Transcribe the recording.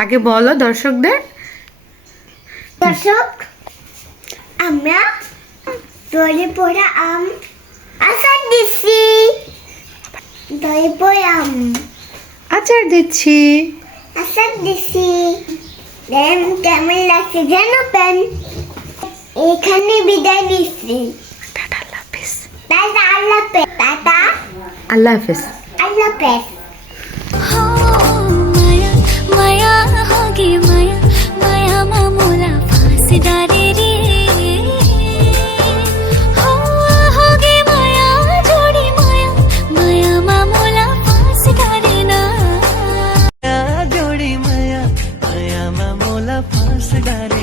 আগে বলো দর্শকদের। দর্শক, আমরা দই পোড়া আম আচার দিচ্ছি। দই পোড়া আম আচার দিচ্ছি। আচার দিচ্ছি। দেন কেমন লাগছে জানাবেন। এখানে বিদায় নিচ্ছি। টাটা, আল্লাহ হাফেজ। টাটা, আল্লাহ হাফেজ। টাটা, আল্লাহ হাফেজ। আল্লাহ হাফেজ। माया माया होगी माया माया मामूला फांस डाले रे होगी माया जोड़ी माया माया मामूला फांस डाले ना जोड़ी माया माया मामूला फांस डाले